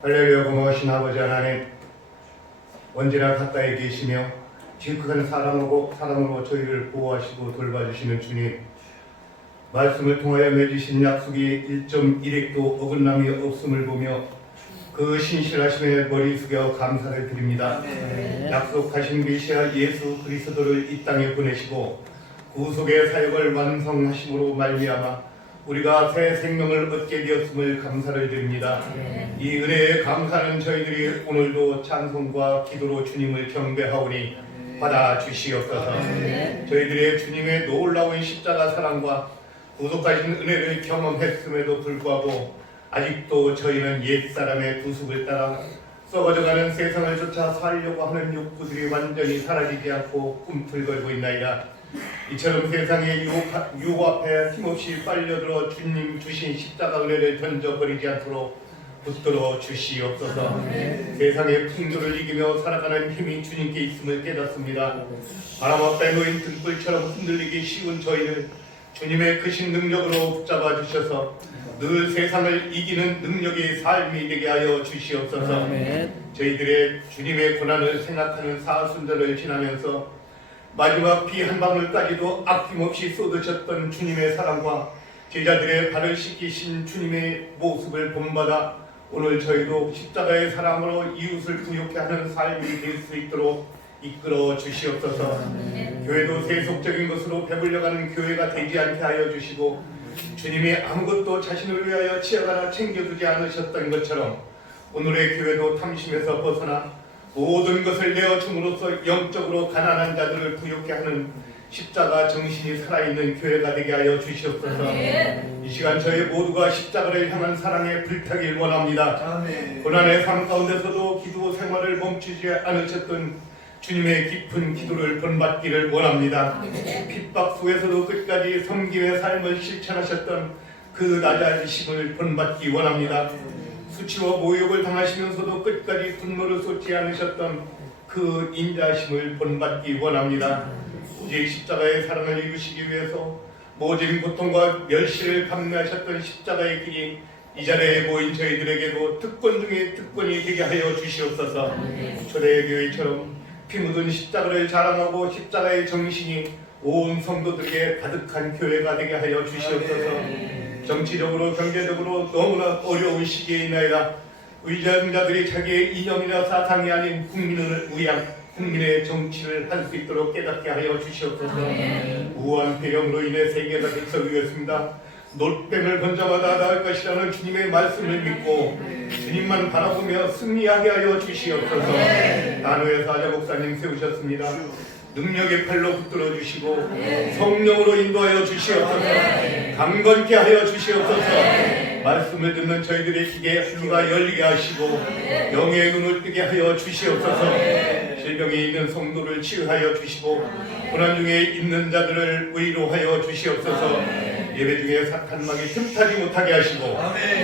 할렐루야. 고마우신 아버지 하나님, 언제나 가까이 계시며 지극한 사랑으로 저희를 보호하시고 돌봐주시는 주님, 말씀을 통하여 맺으신 약속이 1.1핵도 어긋남이 없음을 보며 그 신실하심에 머리 숙여 감사를 드립니다. 약속하신 메시아 예수 그리스도를 이 땅에 보내시고 구속의 사역을 완성하심으로 말미암아 우리가 새 생명을 얻게 되었음을 감사를 드립니다. 이 은혜에 감사하는 저희들이 오늘도 찬송과 기도로 주님을 경배하오니 받아주시옵소서. 저희들의 주님의 놀라운 십자가 사랑과 구속하신 은혜를 경험했음에도 불구하고 아직도 저희는 옛사람의 부습을 따라 썩어져가는 세상을 쫓아 살려고 하는 욕구들이 완전히 사라지지 않고 꿈틀거리고 있나이다. 이처럼 세상의 유혹 앞에 힘없이 빨려들어 주님 주신 십자가 은혜를 던져버리지 않도록 붙들어 주시옵소서. 세상의 풍조를 이기며 살아가는 힘이 주님께 있음을 깨닫습니다. 바람 앞에 놓인 등불처럼 흔들리기 쉬운 저희를 주님의 크신 능력으로 붙잡아 주셔서 늘 세상을 이기는 능력의 삶이 되게 하여 주시옵소서. 저희들의 주님의 고난을 생각하는 사순절을 지나면서 마지막 피 한 방울까지도 아낌없이 쏟으셨던 주님의 사랑과 제자들의 발을 씻기신 주님의 모습을 본받아 오늘 저희도 십자가의 사랑으로 이웃을 부욕해 하는 삶이 될 수 있도록 이끌어 주시옵소서. 교회도 세속적인 것으로 배불려가는 교회가 되지 않게 하여 주시고 주님이 아무것도 자신을 위하여 치아하나 챙겨두지 않으셨던 것처럼 오늘의 교회도 탐심에서 벗어나 모든 것을 내어줌으로써 영적으로 가난한 자들을 부욕해 하는 십자가 정신이 살아있는 교회가 되게 하여 주시옵소서. 이 시간 저희 모두가 십자가를 향한 사랑에 불타길 원합니다. 고난의 삶 가운데서도 기도 생활을 멈추지 않으셨던 주님의 깊은 기도를 본받기를 원합니다. 핍박 속에서도 끝까지 섬김의 삶을 실천하셨던 그 낮아지심을 본받기 원합니다. 수치와 모욕을 당하시면서도 끝까지 분노를 쏟지 않으셨던 그 인자심을 본받기 원합니다. 오직 십자가의 사랑을 이루시기 위해서 모진 고통과 멸시를 감내하셨던 십자가의 길이 이 자리에 모인 저희들에게도 특권 중에 특권이 되게 하여 주시옵소서. 초대교회처럼 피 묻은 십자가를 자랑하고 십자가의 정신이 온 성도들에게 가득한 교회가 되게 하여 주시옵소서. 정치적으로 경제적으로 너무나 어려운 시기에 있나이다. 의정자들이 자기의 이념이나 사상이 아닌 국민을 위한 국민의 정치를 할 수 있도록 깨닫게 하여 주시옵소서. 우한 배경으로 인해 세계가 들썩이겠습니다. 놀뱀을 번져마다 나을 것이라는 주님의 말씀을 믿고 주님만 바라보며 승리하게 하여 주시옵소서. 단호의 사자 목사님 세우셨습니다. 능력의 팔로 붙들어 주시고 성령으로 인도하여 주시옵소서. 강건케 하여 주시옵소서. 말씀을 듣는 저희들의 귀가 열리게 하시고 영의 눈을 뜨게 하여 주시옵소서. 질병에 있는 성도를 치유하여 주시고 고난 중에 있는 자들을 위로하여 주시옵소서. 예배 중에 사탄막이 틈타지 못하게 하시고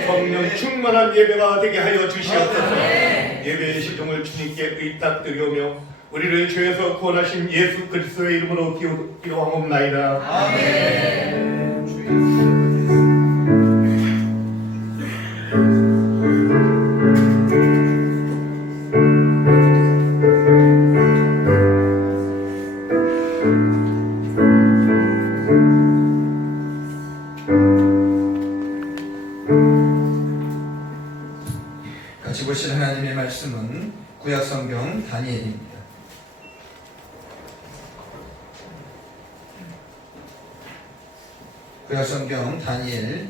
성령 충만한 예배가 되게 하여 주시옵소서. 예배의 시종을 주님께 의탁드리오며 우리를 죄에서 구원하신 예수 그리스도의 이름으로 기도하옵나이다. 아멘. 같이 보실 하나님의 말씀은 구약성경 다니엘입니다. 구약성경 다니엘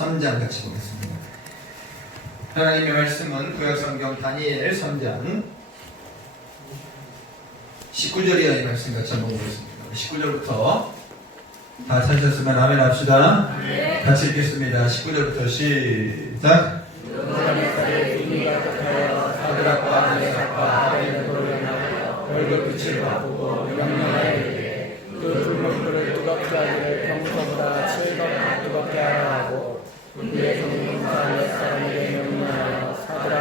3장 같이 보겠습니다. 하나님의 말씀은 구약성경 다니엘 3장 19절 이하의 말씀 같이 한번 보겠습니다. 19절부터 다 찾으셨으면 아멘 합시다. 같이 읽겠습니다. 19절부터 시작. 사드락과 메삭과 아벤느고를 인하여 얼굴 빛을 바꾸고 명령하여 이르되 그 불문불을 뜨겁게 하기를 평소보다 7번 뜨겁게 하라 하고 군대의 종군과 몇 사람에게 명령하여 사드락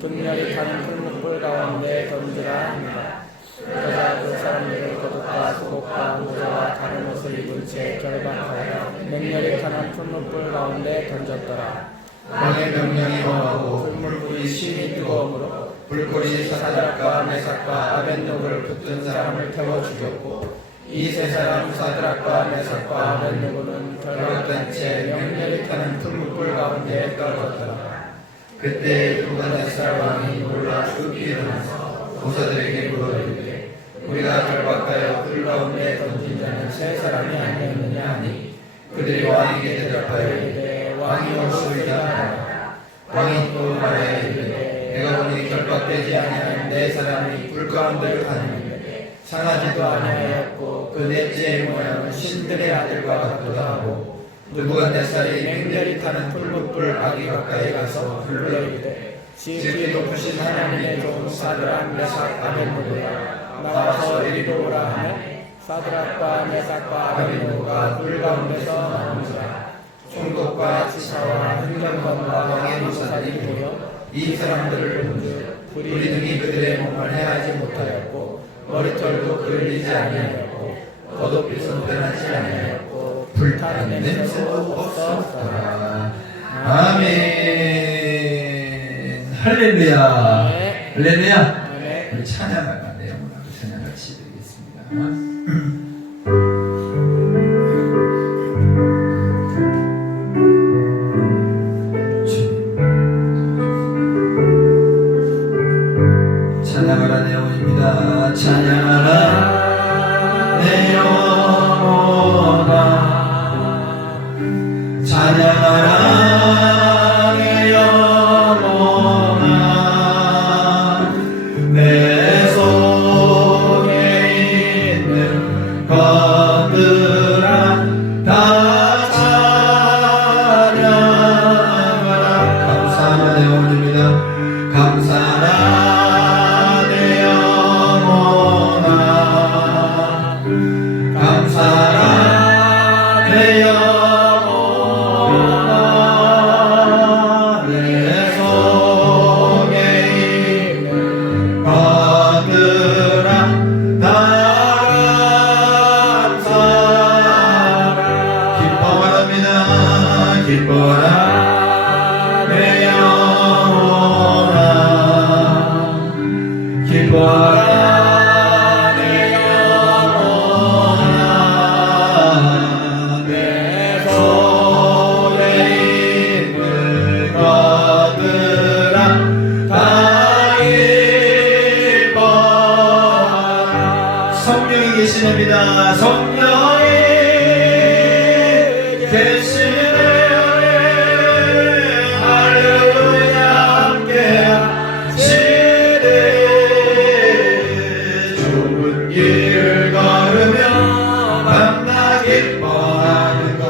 극렬히 타는 풀무불 가운데 던지라 합니다. 그러자 그 사람들은 겉옷과 속옷과 모자와 다른 옷을 입은 채 결박하여 맹렬히 타는 풀무불 가운데 던졌더라. 왕의 명령이 엄하고 풀무불이 심히 뜨거우므로 불꽃이 사드락과 메삭과 아벤노고를 붙든 사람을 태워 죽였고 이 세 사람 사드락과 메삭과 아벤노고는 결박된 채 맹렬히 타는 풀무불 가운데 떨어졌더라. 그때 누부갓네살 왕이 놀라 급히 일어나서 보사들에게 물어이르되 우리가 결박하여 불 가운데 던진 자는 세 사람이 아니었느냐 하니 그들이 왕에게 대답하여 이르되 왕이 옳소이다 하더라. 왕이 또 말하여 이르되 내가 보니 결박되지 아니한 네 사람이 불 가운데를 가는데 상하지도 아니하였고 그 넷째의 모양은 신들의 아들과 같기도 하고 누부갓네살이 맹렬히 타는 풀무불 아기 가까이 가서 불러 이르되 지극히 높으신 하나님의 종 사드락 메삭 아벤노고야 나와서 이리로 오라 하며 사드락과 메삭과 아벤노고가 불 가운데서 나오니라. 총독과 지사와 행정관과 왕의 무사들이 모여 이 사람들을 본즉 불이 등이 그들의 몸을 해하지 못하였고 머리털도 그을리지 아니하였고 겉옷빛은 변하지 아니하였고 불타는 냄새도 없었더라. 아멘. 할렐루야. 할렐루야. 우리 찬양을 내용으로 찬양 같이 드리겠습니다. 찬양하라 내 영혼입니다. 찬양하라 내 영혼아. 찬양하라 내 영혼아. 내 속에 있는 것들아 다 찬양하라. 감사하라 내 영혼입니다. 감사하라 내 영혼아. 감사하라 내 영혼아. 내 속에 있는 것들아 다 감사하라. 기뻐하랍니다. 기뻐하라 내 영혼아. 기뻐하라 내 영혼아. 내 속에 있는 것들아 다 기뻐하라. 성령이 계시냅니다. 성령이 계시네. 할렐루야 함께하시네. 좁은 길을 걸으며 밤낮 기뻐하는 것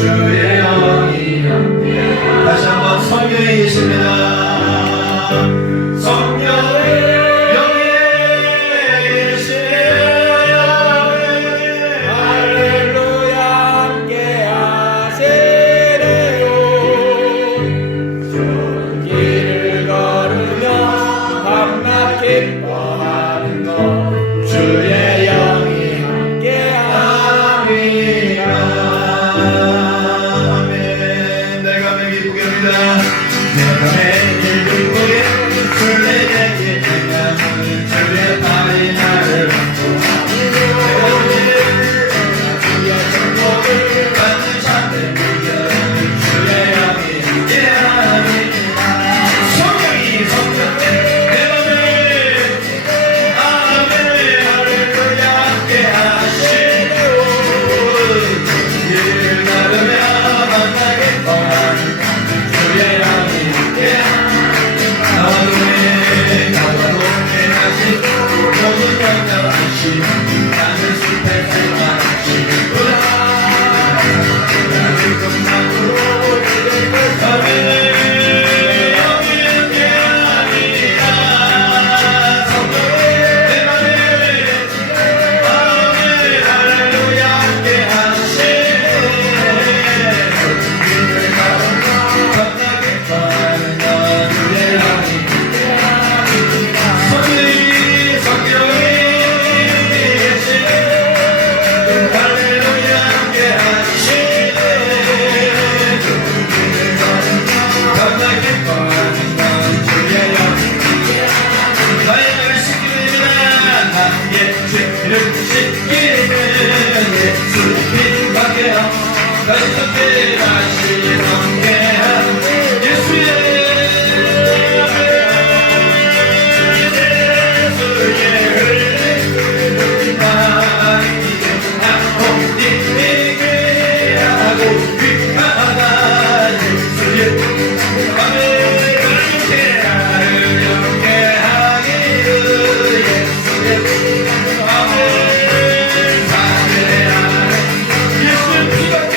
주의 영이 함께하시네. 다시 한번 성령이 계십니다. 성령이 영이 계시네. 할렐루야 함께하시네. 함께하여 다시 함께한 예수의 예수의 피밖에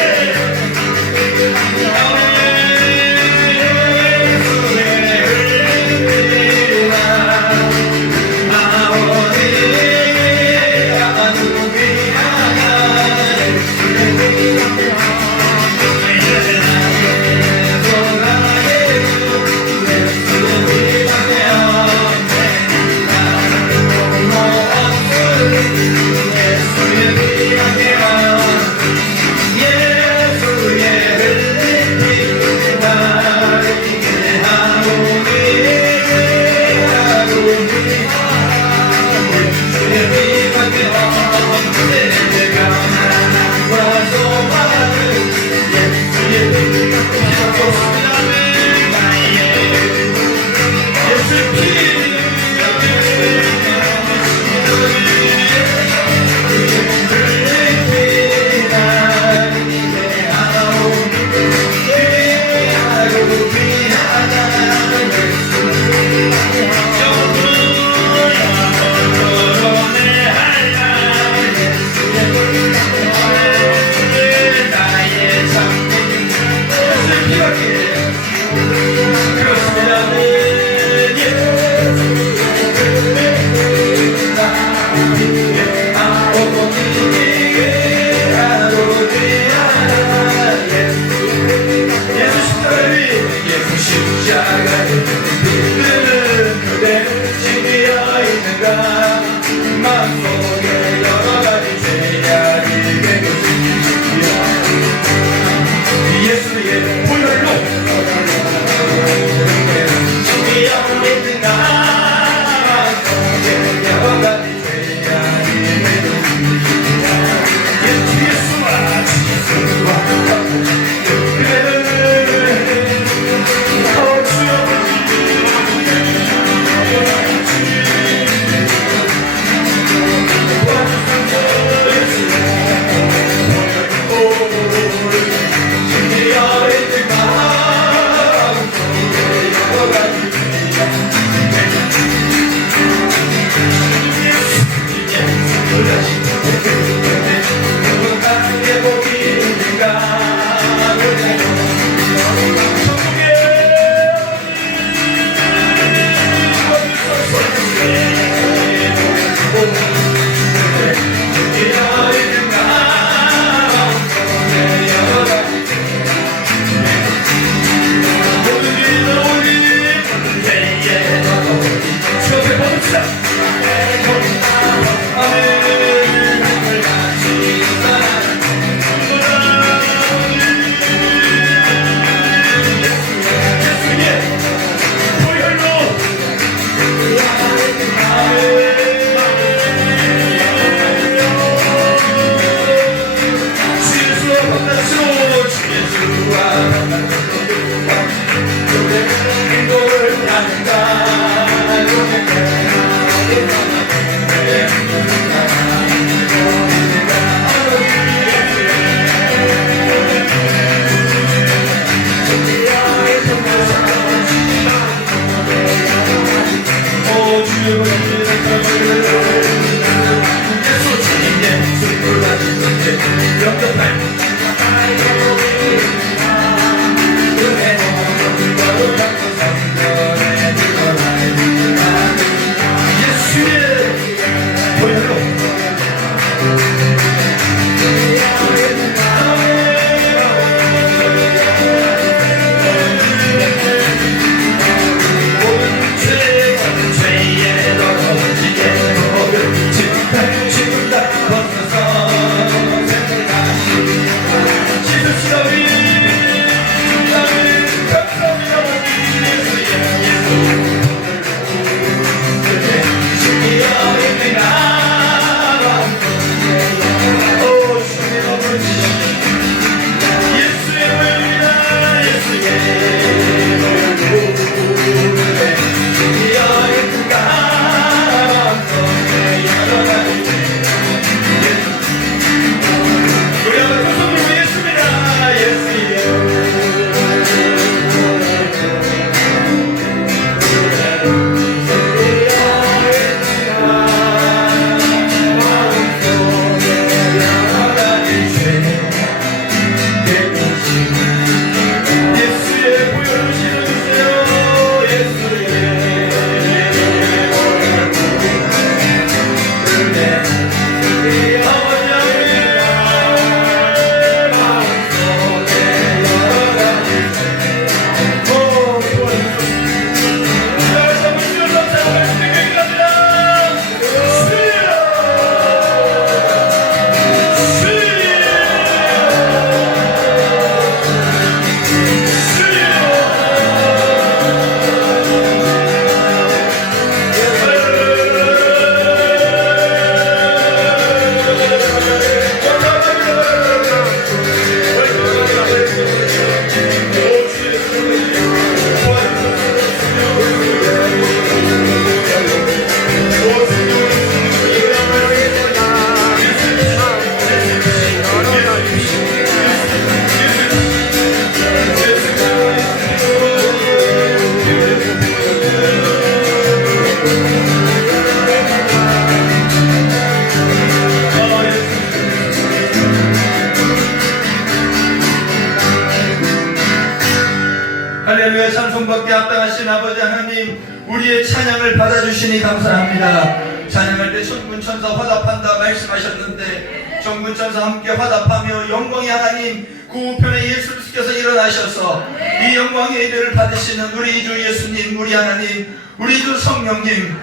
할렐루야. 찬송받게 합당하신 아버지 하나님, 우리의 찬양을 받아주시니 감사합니다. 찬양할 때 천군천사 화답한다 말씀하셨는데, 천군천사 함께 화답하며 영광의 하나님 그 우편에 예수를 시켜서 일어나셔서 이 영광의 예배를 받으시는 우리 주 예수님, 우리 하나님, 우리 주 성령님,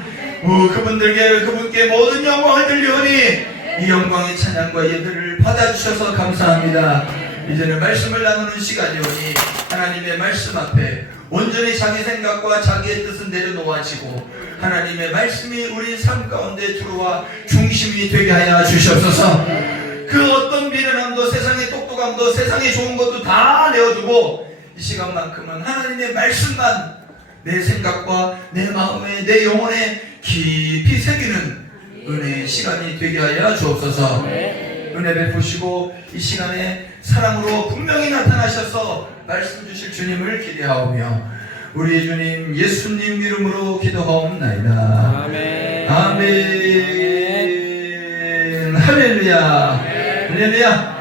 그분께 모든 영광을 들려오니 이 영광의 찬양과 예배를 받아주셔서 감사합니다. 이제는 말씀을 나누는 시간이 오니 하나님의 말씀 앞에 온전히 자기 생각과 자기의 뜻은 내려놓아지고 하나님의 말씀이 우리 삶 가운데 들어와 중심이 되게 하여 주시옵소서. 그 어떤 미련함도 세상의 똑똑함도 세상의 좋은 것도 다 내어두고 이 시간만큼은 하나님의 말씀만 내 생각과 내 마음에 내 영혼에 깊이 새기는 은혜의 시간이 되게 하여 주옵소서. 은혜 베푸시고 이 시간에 사랑으로 분명히 나타나셔서 말씀 주실 주님을 기대하오며 우리 주님 예수님 이름으로 기도하옵나이다. 아멘. 아멘. 할렐루야. 할렐루야.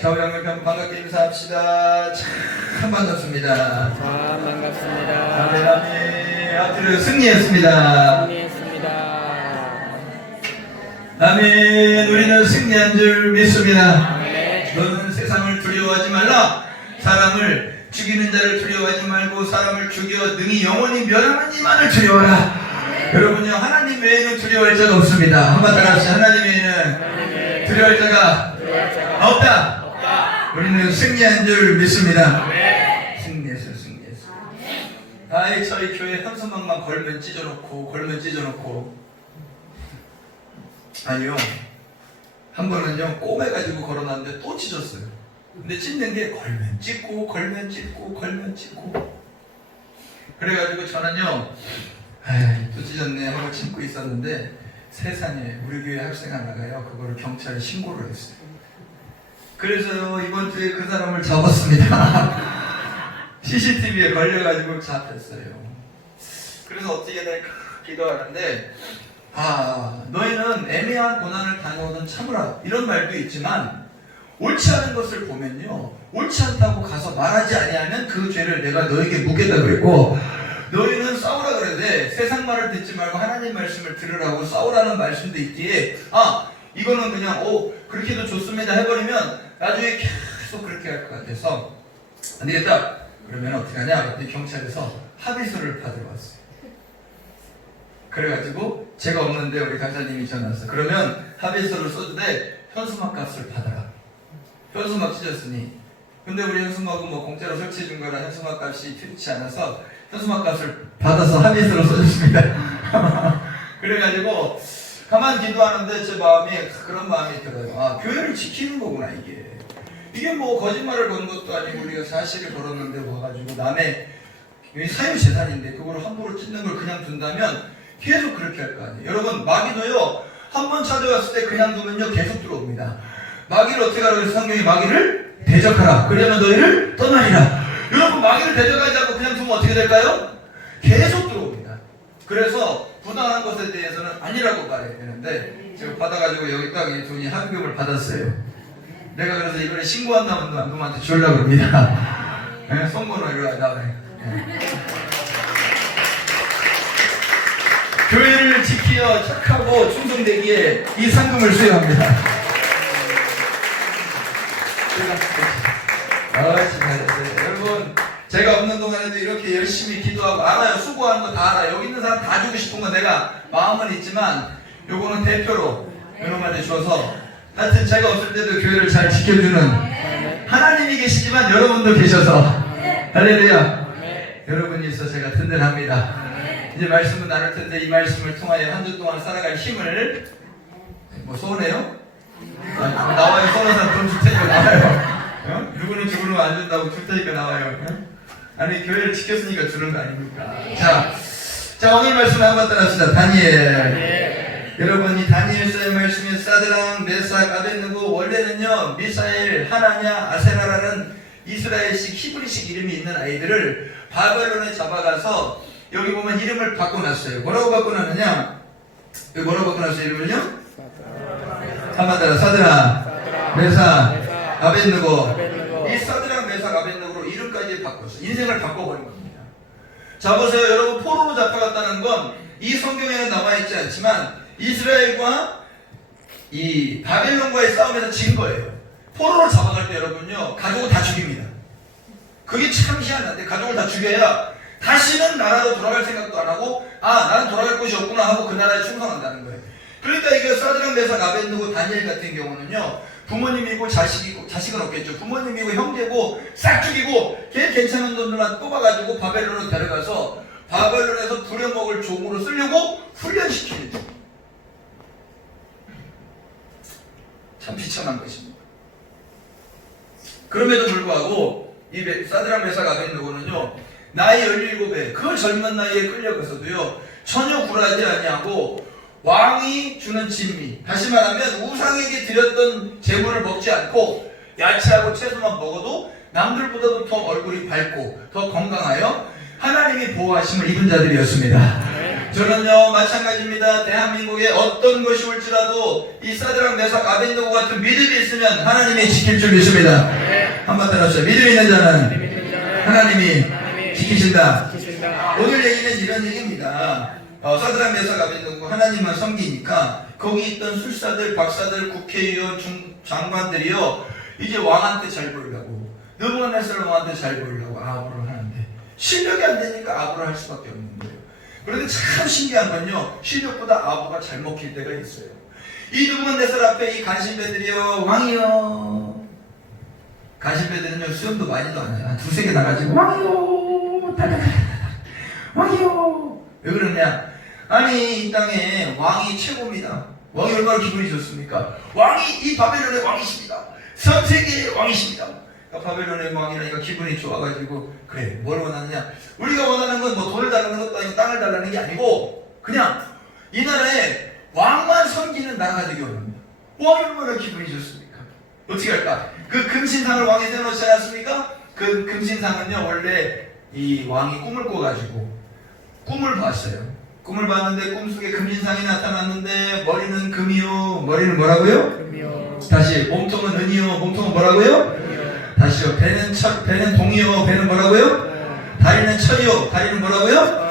자, 우리 한번 반갑게 인사합시다. 참 반갑습니다. 반갑습니다. 아멘. 아멘. 앞으로 승리했습니다. 승리했습니다. 아멘. 우리는 승리한 줄 믿습니다. 아멘. 너는 세상을 두려워하지 말라. 사람을 죽이는 자를 두려워하지 말고 사람을 죽여 능히 영원히 멸하는 이만을 두려워하라. 여러분요, 하나님 외에는 두려워할 자가 없습니다. 한번 따라합시다. 하나님 외에는 두려워할 자가 없다. 우리는 승리한 줄 믿습니다. 승리했어요. 아이, 저희 교회 현수막만 걸면 찢어놓고 아니요, 한 번은요 꼬매가지고 걸어놨는데 또 찢었어요. 근데 찢는 게 걸면 찢고 그래가지고 저는요 또 찢었네 하고 참고 있었는데 세상에 우리 교회 학생 하나가요 그거를 경찰에 신고를 했어요. 그래서요 이번 주에 그 사람을 잡았습니다. CCTV에 걸려가지고 잡혔어요. 그래서 어떻게 해야 될까 기도하는데 너희는 애매한 고난을 당해오던 참으라 이런 말도 있지만 옳지 않은 것을 보면요 옳지 않다고 가서 말하지 아니하면 그 죄를 내가 너에게 묻겠다 그랬고 너희는 싸우라 그랬는데 세상 말을 듣지 말고 하나님 말씀을 들으라고 싸우라는 말씀도 있기에 이거는 그냥 그렇게 해도 좋습니다 해버리면 나중에 계속 그렇게 할 것 같아서 안 되겠다. 그러면 어떻게 하냐 그랬더니 경찰에서 합의서를 받으러 왔어요. 그래가지고 제가 없는데 우리 강사님이 전화 왔어. 그러면 합의서를 써주되 현수막 값을 받아라. 현수막 찢었으니. 근데 우리 현수막은 뭐 공짜로 설치해 준 거라 현수막 값이 필요치 않아서 현수막 값을 받아서 합의서를 써줬습니다. 그래가지고 가만 기도하는데 제 마음이 그런 마음이 들어요. 교회를 지키는 거구나 이게 뭐 거짓말을 건 것도 아니고 우리가 사실을 걸었는데 와가지고 남의 사유재산인데 그걸 함부로 찢는 걸 그냥 둔다면 계속 그렇게 할 거 아니에요. 여러분 마귀도요 한 번 찾아왔을 때 그냥 두면요 계속 들어옵니다. 마귀를 어떻게 하라고 해서 성경이 마귀를 대적하라. 그러면 너희를 떠나리라. 여러분 마귀를 대적하지 않고 그냥 두면 어떻게 될까요? 계속 들어옵니다. 그래서 부당한 것에 대해서는 아니라고 말해야 되는데 제가 받아가지고 여기 딱 이 돈이 합의금을 받았어요. 내가 그래서 이번에 신고한다면 놈한테 주려고 합니다. 송번호 이거 나와요. 교회를 지키어 착하고 충성되기에 이 상금을 수여합니다. 잘했어요. 여러분 제가 없는 동안에도 이렇게 열심히 기도하고 알아요. 수고하는 거 다 알아요. 여기 있는 사람 다 주고 싶은 거 내가 마음은 있지만 요거는 대표로 여러분한테 줘서 하여튼 제가 없을 때도 교회를 잘 지켜주는 하나님이 계시지만 여러분도 계셔서 할렐루야. 여러분이 있어 제가 든든합니다. 이제 말씀은 나눌 텐데 이 말씀을 통하여 한 주 동안 살아갈 힘을 소원해요? 나와요. 서너 사람 돈 줄 테니까 나와요. 누구는 안 준다고 줄 테니까 나와요. 아니 교회를 지켰으니까 주는 거 아닙니까? 자 오늘 말씀 한번 따라합시다. 다니엘. 여러분 이 다니엘서의 말씀에 사드랑 메삭 아벳느고 원래는요 미사엘 하나냐 아세나라는 이스라엘식 히브리식 이름이 있는 아이들을 바벨론에 잡아가서 여기 보면 이름을 바꿔놨어요. 뭐라고 바꿔놨느냐? 여기 뭐라고 바꿔놨어요 이름을요? 한번 따라 사드랑 메삭 아벳느고. 이 사드랑 메삭 아벳느고로 이름까지 바꿨어요. 인생을 바꿔버린 겁니다. 자 보세요. 여러분, 포로로 잡혀갔다는 건 이 성경에는 나와 있지 않지만 이스라엘과 이 바벨론과의 싸움에서 진 거예요. 포로로 잡아갈 때 여러분요, 가족을 다 죽입니다. 그게 참 희한한데, 가족을 다 죽여야 다시는 나라로 돌아갈 생각도 안 하고, 아, 나는 돌아갈 곳이 없구나 하고 그 나라에 충성한다는 거예요. 그러니까 이게 사드락, 메삭, 아벤느고, 다니엘 같은 경우는요, 부모님이고 자식은 없겠죠. 부모님이고 형제고 싹 죽이고 걔 괜찮은 놈들만 뽑아가지고 바벨론으로 데려가서 바벨론에서 부려먹을 종으로 쓰려고 훈련시키는 중. 참 비참한 것입니다. 그럼에도 불구하고 이 사드락, 메삭, 아벤느고는요, 나이 17에 그 젊은 나이에 끌려가서도요 전혀 굴하지 아니하고 왕이 주는 진미, 다시 말하면 우상에게 드렸던 제물을 먹지 않고 야채하고 채소만 먹어도 남들보다도 더 얼굴이 밝고 더 건강하여 하나님이 보호하심을 입은 자들이었습니다. 저는요 마찬가지입니다. 대한민국에 어떤 것이 올지라도 이 사드락, 메삭, 아벤느고 같은 믿음이 있으면 하나님이 지킬 줄 믿습니다. 한번 따라하시죠. 믿음 있는 자는 하나님이 지키신다. 오늘 얘기는 이런 얘기입니다. 사드락, 메삭, 아벤느고 하나님만 섬기니까 거기 있던 술사들, 박사들, 국회의원, 장관들이요 이제 왕한테 잘 보이려고, 느부갓네살 왕한테 잘 보이려고 아부를 하는데 실력이 안 되니까 아부를 할 수밖에 없는 거예요. 그런데 참 신기한 건요, 실력보다 아부가 잘 먹힐 때가 있어요. 이 느부갓네살 앞에 이 간신배들이요, 왕이요, 간신배들은요 수염도 많이도 안 해요. 한 두세 개 나가지고 왕이요, 왕이요. 왜 그러냐? 아니, 이 땅에 왕이 최고입니다. 왕이 얼마나 기분이 좋습니까? 왕이 이 바벨론의 왕이십니다. 전 세계의 왕이십니다. 그러니까 바벨론의 왕이라니까 기분이 좋아가지고, 그래, 뭘 원하느냐? 우리가 원하는 건 뭐 돈을 달라는 것도 아니고 땅을 달라는 게 아니고 그냥 이 나라에 왕만 섬기는 나라가 되기 원합니다. 왕이 얼마나 기분이 좋습니까? 어떻게 할까? 그 금신상을 왕이 세워놓지 않았습니까? 그 금신상은요 원래 이 왕이 꿈을 꿔가지고 꿈을 봤어요. 꿈을 봤는데 꿈속에 금신상이 나타났는데 머리는 금이요. 머리는 뭐라고요? 금이요. 다시 몸통은 은이요. 몸통은 뭐라고요? 금이요. 다시요. 배는 동이요. 배는 뭐라고요? 다리는 철이요. 다리는 뭐라고요?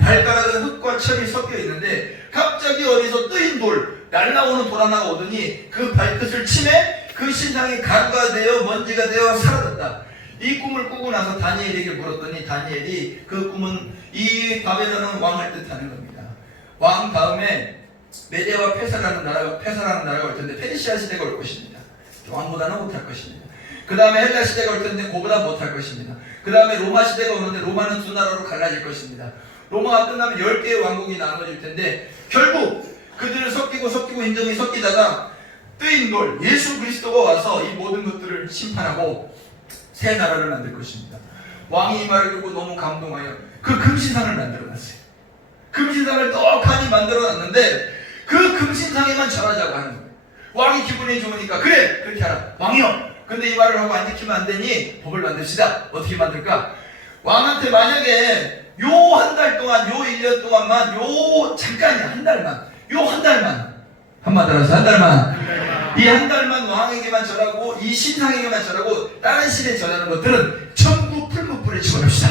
발가락은 흙과 철이 섞여 있는데 갑자기 어디서 뜨인 돌, 날라오는 돌 하나가 오더니 그 발끝을 치매 그 신상이 가루가 되어 먼지가 되어 사라졌다. 이 꿈을 꾸고 나서 다니엘에게 물었더니 다니엘이 그 꿈은 이 바벨론은 왕을 뜻하는 겁니다. 왕 다음에 메데와 페사라는 나라가 올 텐데 페르시아 시대가 올 것입니다. 왕보다는 못할 것입니다. 그 다음에 헬라 시대가 올 텐데 그보다 못할 것입니다. 그 다음에 로마 시대가 오는데 로마는 두 나라로 갈라질 것입니다. 로마가 끝나면 10개의 왕국이 나눠질 텐데 결국 그들을 섞이고 인정이 섞이다가 뜨인 돌 예수 그리스도가 와서 이 모든 것들을 심판하고 새 나라를 만들 것입니다. 왕이 이 말을 듣고 너무 감동하여 그 금신상을 만들어놨어요. 금신상을 떡하니 만들어놨는데 그 금신상에만 절하자고 하는 거예요. 왕이 기분이 좋으니까 그래 그렇게 하라. 왕이요. 근데 이 말을 하고 안 지키면 안 되니 법을 만듭시다. 어떻게 만들까? 왕한테 만약에 요 한 달 동안, 요 1년 동안만, 요 잠깐이야 한 달만, 요 한 달만 한마디로 해서 한 달만 이 한 달만 왕에게만 절하고 이 신상에게만 절하고 다른 신에 절하는 것들은 전부 풀무불에 집어넣읍시다.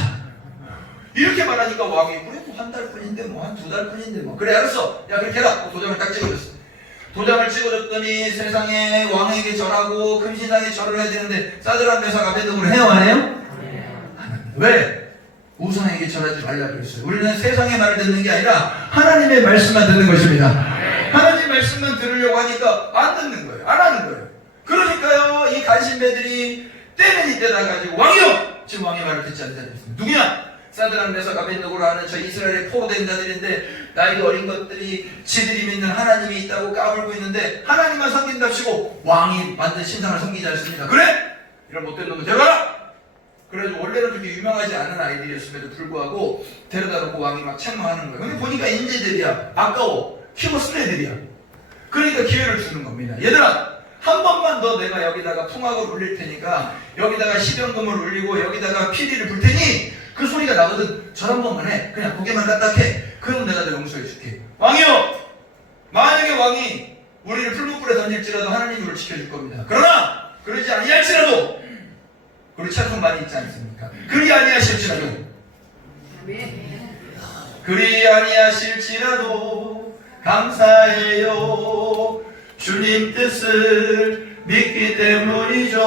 이렇게 말하니까 왕이 그래 뭐 한 달뿐인데 뭐 한 두 달뿐인데 뭐 그래 알았어 야 그렇게 해라. 도장을 딱 찍어줬어. 도장을 찍어줬더니 세상에 왕에게 절하고 금신상에 절을 해야 되는데 사드락, 메삭, 아벤느고를 해요 안 해요? 안 합니다. 왜? 우상에게 절하지 말라 그랬어요. 우리는 세상의 말을 듣는 게 아니라 하나님의 말씀만 듣는 것입니다. 하나님 말씀만 들으려고 하니까 안 듣는 거예요. 안 하는 거예요. 그러니까요 이 간신배들이 때는 이때다 가지고 왕이요! 지금 왕의 말을 듣지 않는 자들이 있습니다. 누구냐? 사드락, 메삭, 아벤느고를 하는 저 이스라엘의 포로된 자들인데 나이가 어린 것들이 지들이 믿는 하나님이 있다고 까불고 있는데 하나님만 섬긴답시고 왕이 만든 신상을 섬기지 않습니다. 그래? 이런 못된 놈을 데려가라! 그래도 원래는 그렇게 유명하지 않은 아이들이었음에도 불구하고 데려다 놓고 왕이 막 책망하는 거예요. 근데 보니까 인재들이야. 아까워. 키워 쓴 애들이야. 그러니까 기회를 주는 겁니다. 얘들아 한 번만 더 내가 여기다가 풍악을 울릴 테니까 여기다가 시병금을 울리고 여기다가 피리를 불 테니 그 소리가 나거든. 절 한 번만 해. 그냥 고개만 까딱해. 그럼 내가 너 용서해 줄게. 왕이요! 만약에 왕이 우리를 풀무불에 던질지라도 하나님이 우리를 지켜줄 겁니다. 그러나 그러지 아니할지라도 우리 찬송 많이 있지 않습니까? 그리 아니하실지라도 그리 아니하실지라도 감사해요. 주님 뜻을 믿기 때문이죠.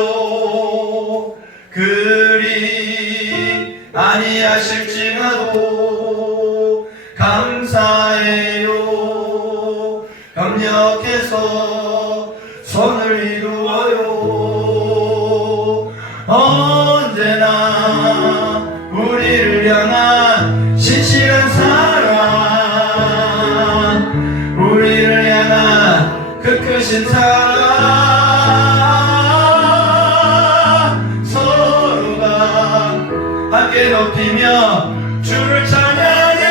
그리 아니하실지라도 감사해요. 협력해서 선을 이루어요. 언제나 우리를 향한 신실한 사랑, 우리를 향한 그 크신 사랑, 서로가 함께 높이며 주를 찬양해.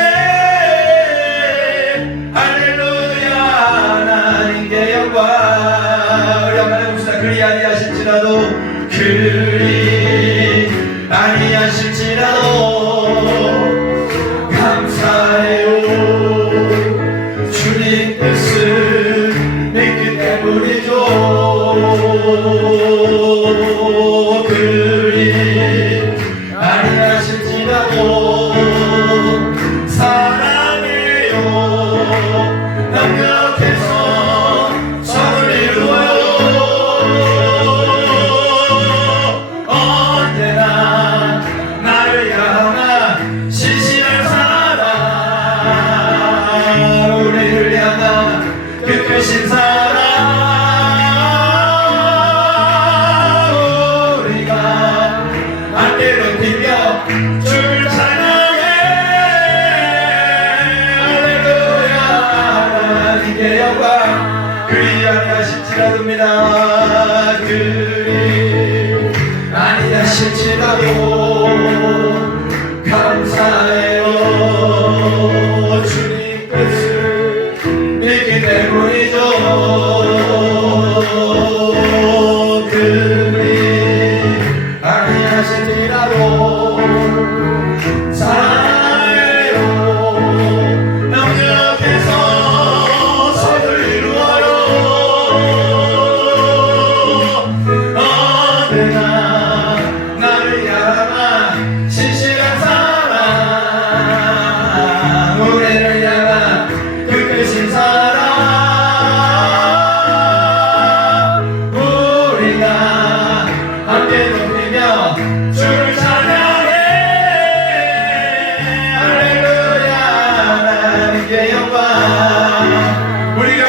할렐루야. 하나님께 영광. 우리 한번 해봅시다. 그리 아니하실지라도, 그리 아니하실지라도 감사해요. 주님 뜻을 믿기 때문이죠. 그리 아니하실지라도 사랑해요. 협력해서 선을 이루어요. 언제나 나를 향한 신실한 사랑, 우리를 향한 그 크신 사랑, 우리가 함께 높이며 주를 찬양해. 할렐루야. 하나님께 영광. 그리 아니하실지라도입니다. 그리 아니하실지라도 감사해요. 주님 뜻을 믿기 때문이죠. 그리 아니하실지라도 사랑해요. 협력해서 선을 이루어요. 언제나 나를 향한 신실한 사랑, 우리를 향한 그 크신 사랑, 우리가 함께 높이며 주를 찬양해. 할렐루야. 하나님께 영광. 우리가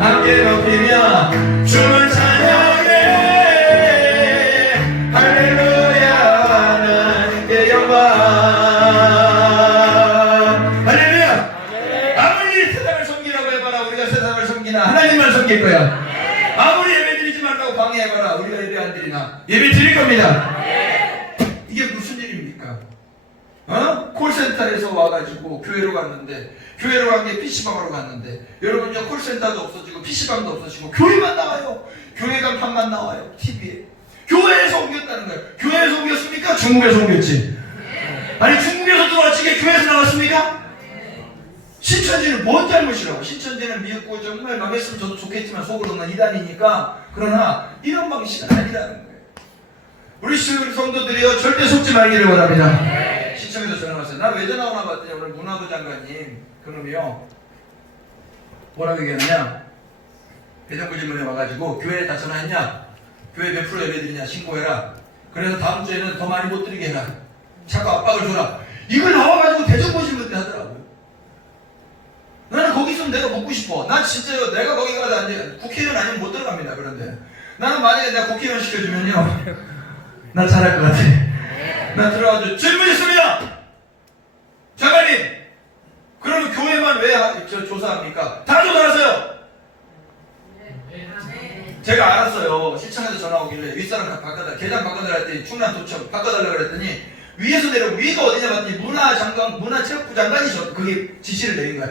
함께 높이며 주를 찬양해. 할렐루야. 하나님께 영광. 할렐루야. 아무리 세상을 섬기라고 해봐라, 우리가 세상을 섬기나 하나님만 섬길 거야. 아무리 예배 드리지 말라고 방해해봐라, 우리가 예배 안 드리나 예배 드릴 겁니다. 이게 무슨 일입니까? 콜센터에서 와가지고 교회로 갔는데, 교회로 간 게 PC방으로 갔는데, 여러분요, 콜센터도 없어지고 PC방도 없어지고 교회만 나와요. 교회 간판만 나와요, TV에. 교회에서 옮겼다는 거예요. 교회에서 옮겼습니까? 중국에서 옮겼지. 아니, 중국에서 들어왔지 이게 교회에서 나왔습니까? 신천지는 뭔 잘못이라고. 신천지는 믿고 정말 망했으면 저도 좋겠지만 속으로는 이단이니까. 그러나 이런 방식은 아니라는 거예요. 우리 성도들이요, 절대 속지 말기를 바랍니다. 시청에서 전화 왔어요. 나 왜 전화 오나 봤더니 오늘 문화부 장관님 그놈이요, 뭐라고 얘기하느냐, 대정부 질문에 와가지고 교회에 다 전화했냐, 교회 몇 프로 예배드리냐 신고해라. 그래서 다음 주에는 더 많이 못 드리게 해라. 자꾸 압박을 줘라. 이걸 나와가지고 대정부 질문 때 하더라고요. 나는 거기 있으면 내가 묻고 싶어. 난 진짜요, 내가 거기 가도 안 돼. 국회의원 아니면 못 들어갑니다. 그런데 나는 만약에 내가 국회의원 시켜주면요, 나 잘할 것 같아. 나 들어가서 질문 있습니다. 장관님, 그러면 교회만 왜 조사합니까? 다 조사하세요. 제가 알았어요. 시청에서 전화 오길래 윗사람 바꿔달라, 계장 바꿔달라 했더니, 충남도청 바꿔달라 그랬더니 위에서 내려오고, 위가 어디냐 봤더니 문화체육부 장관이 그게 지시를 내린 거야.